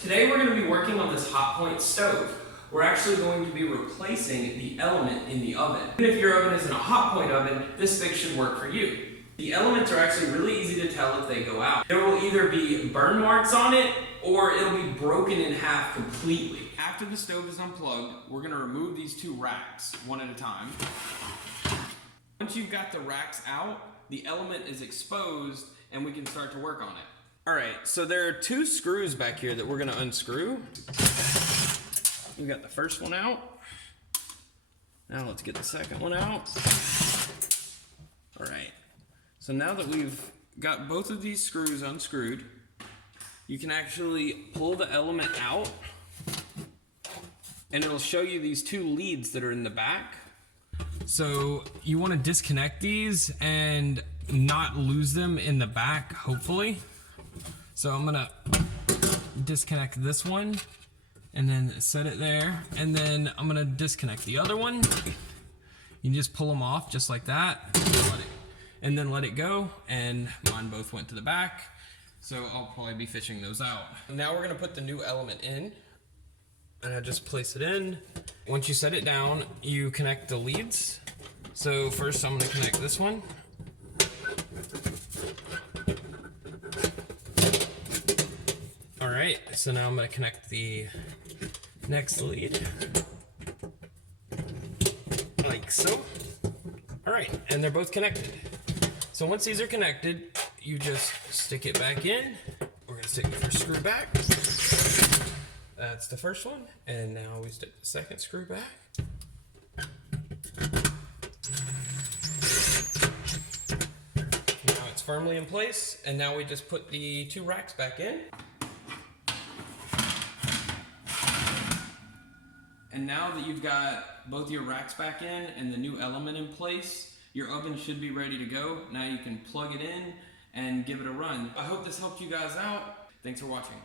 Today we're going to be working on this Hotpoint stove. We're actually going to be replacing the element in the oven. Even if your oven isn't a Hotpoint oven, this fix should work for you. The elements are actually really easy to tell if they go out. There will either be burn marks on it or it'll be broken in half completely. After the stove is unplugged, we're going to remove these two racks one at a time. Once you've got the racks out, the element is exposed and we can start to work on it. Alright, so there are two screws back here that we're going to unscrew. We got the first one out. Now let's get the second one out. Alright, so now that we've got both of these screws unscrewed, you can actually pull the element out and it'll show you these two leads that are in the back. So you want to disconnect these and not lose them in the back, hopefully. So I'm gonna disconnect this one and then set it there, and then I'm gonna disconnect the other one. You just pull them off just like that, and then let it go, and mine both went to the back, so I'll probably be fishing those out. Now we're gonna put the new element in, and I just place it in. Once you set it down, you connect the leads. So first I'm gonna connect this one. Alright, so now I'm going to connect the next lead, like so. Alright, and they're both connected. So once these are connected, you just stick it back in. We're going to stick the first screw back. That's the first one, and now we stick the second screw back. Now it's firmly in place, and now we just put the two racks back in. And now that you've got both your racks back in and the new element in place, your oven should be ready to go. Now you can plug it in and give it a run. I hope this helped you guys out. Thanks for watching.